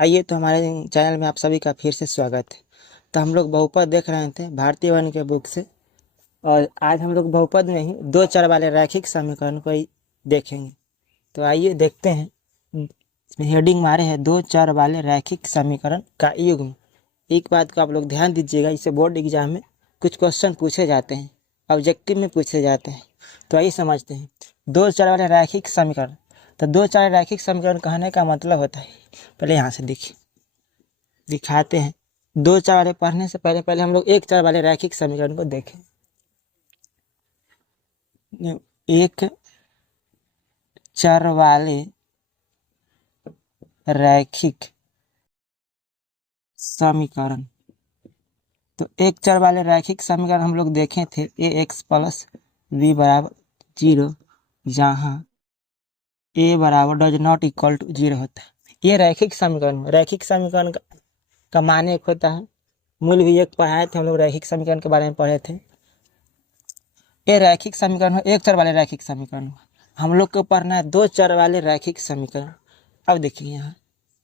आइए तो हमारे चैनल में आप सभी का फिर से स्वागत है। तो हम लोग बहुपद देख रहे थे भारतीय वन के बुक से, और आज हम लोग बहुपद में ही दो चर वाले रैखिक समीकरण को ही देखेंगे। तो आइए देखते हैं। इसमें हेडिंग मारे हैं दो चर वाले रैखिक समीकरण का युग्म। एक बात को आप लोग ध्यान दीजिएगा, इसे बोर्ड एग्जाम में कुछ क्वेश्चन पूछे जाते हैं, ऑब्जेक्टिव में पूछे जाते हैं। तो आइए समझते हैं दो चर वाले रैखिक समीकरण। तो दो चर रैखिक समीकरण कहने का मतलब होता है, पहले यहाँ से देखिए दिखाते हैं। दो चर वाले पढ़ने से पहले पहले हम लोग एक चर वाले रैखिक समीकरण को देखें। एक चर वाले रैखिक समीकरण, तो एक चर वाले रैखिक समीकरण हम लोग देखे थे ए एक्स प्लस बी बराबर 0, जहाँ ए बराबर डज नॉट इक्वल टू 0 होता है। ये रैखिक समीकरण का मान एक होता है। मूल भी एक पढ़ाए थे हम लोग, रैखिक समीकरण के बारे में पढ़े थे। ये रैखिक समीकरण हो, एक चर वाले रैखिक समीकरण हो। हम लोग को पढ़ना है दो चर वाले रैखिक समीकरण। अब देखिए यहाँ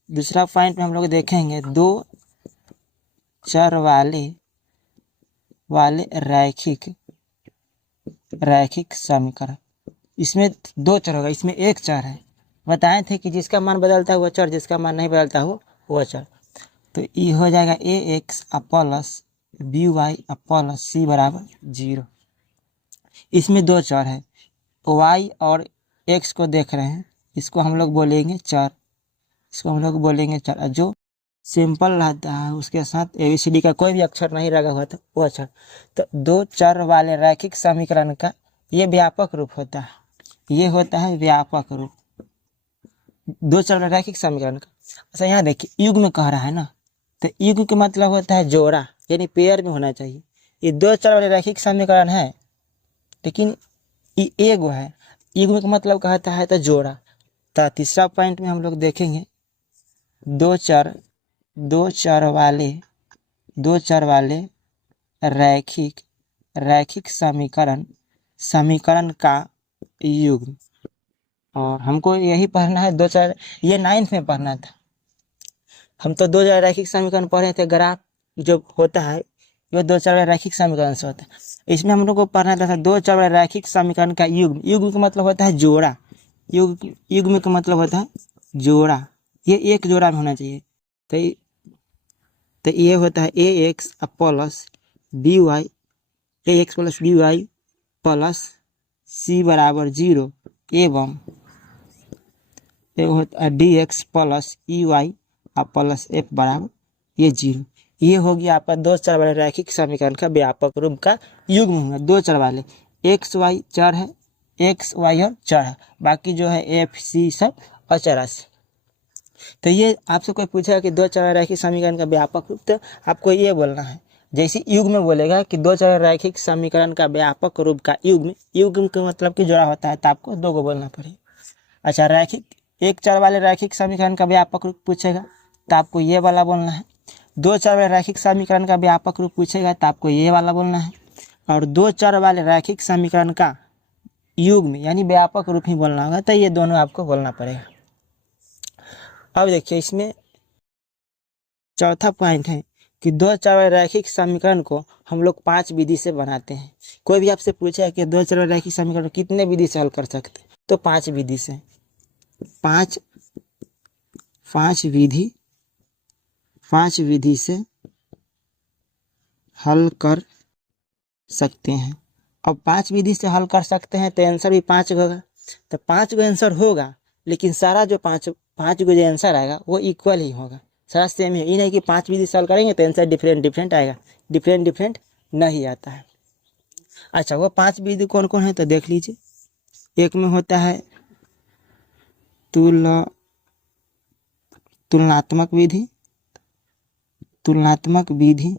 दूसरा पॉइंट में हम लोग देखेंगे दो चर वाले रैखिक समीकरण। इसमें दो चर होगा, इसमें एक चर है। बताए थे कि जिसका मान बदलता है वो चर, जिसका मान नहीं बदलता हो वो चर। तो ये हो जाएगा A X plus B Y plus C बराबर 0। इसमें दो चर है, y और x को देख रहे हैं, इसको हम लोग बोलेंगे चर, इसको हम लोग बोलेंगे चर। जो सिंपल रहता है उसके साथ ABCD का कोई भी अक्षर नहीं लगा हुआ था वो अक्षर। तो दो चर वाले रैखिक समीकरण का ये व्यापक रूप होता है, ये होता है व्यापक रूप दो चर वाले रैखिक समीकरण का। अच्छा यहाँ देखिए युग्म कह रहा है ना, तो युग्म का मतलब होता है जोड़ा, यानी पेयर में होना चाहिए। ये दो चर वाले रैखिक समीकरण है, लेकिन ये एगो है। युग्म का मतलब कहता है तो जोड़ा। तो तीसरा पॉइंट में हम लोग देखेंगे दो चर वाले रैखिक समीकरण का युग्म। और हमको यही पढ़ना है दो चर, ये 9th में पढ़ना था। हम तो दो चर रैखिक समीकरण पढ़े थे, ग्राफ जो होता है ये दो चर वाले रैखिक समीकरण से होता है। इसमें हम लोग को पढ़ना था दो चर वाले रैखिक समीकरण का युग्म। युग्म का मतलब होता है जोड़ा, युग्म का मतलब होता है जोड़ा, ये एक जोड़ा में होना चाहिए। तो ये होता है A X plus B Y, A X plus B Y plus C बराबर 0, एवं होता है D X plus E Y plus F बराबर ये 0। ये हो गया आपका दो चर वाले रैखिक समीकरण का व्यापक रूप का युग्म होगा। दो चर वाले एक्स वाई चर है, एक्स वाई और चर है, बाकी जो है एफ सी सब अचर राशि। तो ये आपसे कोई पूछेगा कि दो चर रैखिक समीकरण का व्यापक रूप, तो आपको ये बोलना है। जैसे युग्म में बोलेगा कि दो चर रैखिक समीकरण का व्यापक रूप का युग्म का मतलब कि जोड़ा होता है, तो आपको दो को बोलना पड़ेगा। अच्छा रैखिक एक चर वाले रैखिक समीकरण का व्यापक रूप पूछेगा तो आपको ये वाला बोलना है। दो चर वाले रैखिक समीकरण का व्यापक रूप पूछेगा तो आपको ये वाला बोलना है। और दो चर वाले रैखिक समीकरण का युग्म यानी व्यापक रूप ही बोलना होगा, तो ये दोनों आपको बोलना पड़ेगा। अब देखिए इसमें चौथा पॉइंट है कि दो चर वाले रैखिक समीकरण को हम लोग 5 विधि से बनाते हैं। कोई भी आपसे पूछे कि दो चर वाले रैखिक समीकरण कितने विधि से हल कर सकते हैं, तो 5 विधि से, पांच विधि से हल कर सकते हैं। अब 5 विधि से हल कर सकते हैं तो आंसर भी 5 होगा। तो 5 गो आंसर होगा, लेकिन सारा जो पाँच गो जो आंसर आएगा वो इक्वल ही होगा, सारा सेम ही। ये नहीं कि 5 विधि से हल करेंगे तो आंसर डिफरेंट आएगा, डिफरेंट नहीं आता है। अच्छा वो 5 विधि कौन कौन है तो देख लीजिए। एक में होता है तुलनात्मक विधि,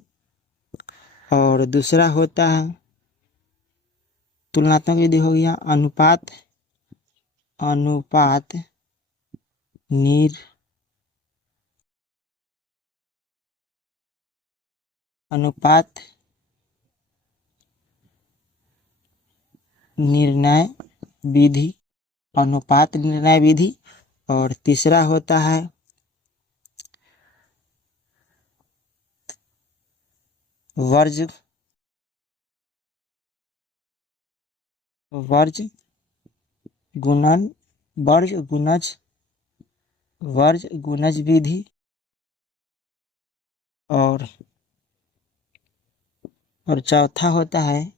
और दूसरा होता है तुलनात्मक विधि हो गया अनुपात निर्णय विधि, और तीसरा होता है वर्ज वर्ज गुणन वर्ज गुणज विधि और चौथा होता है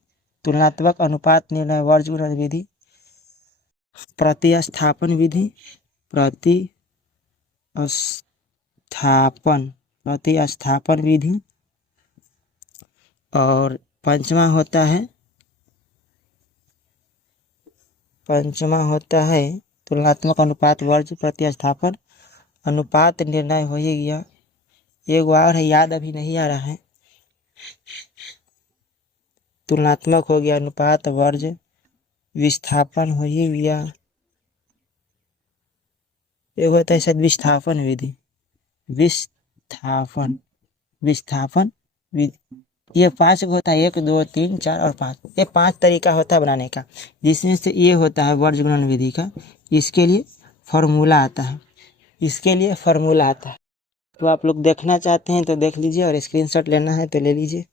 तुलनात्मक अनुपात निर्णय वर्ज गुणज विधि, प्रतिस्थापन विधि, प्रतिस्थापन विधि और पंचमा होता है तुलनात्मक अनुपात वर्ज प्रतिस्थापन अनुपात निर्णय हो ही गया। एक और है, याद अभी नहीं आ रहा है। तुलनात्मक हो गया, अनुपात वर्ज, विस्थापन हो ही गया, एक होता है शायद विस्थापन विधि, विस्थापन विधि। ये 5 होता है, 1 2 3 4 और 5, ये 5 तरीका होता है बनाने का, जिसमें से ये होता है वर्ज गुणन विधि का। इसके लिए फॉर्मूला आता है, तो आप लोग देखना चाहते हैं तो देख लीजिए और स्क्रीनशॉट लेना है तो ले लीजिए।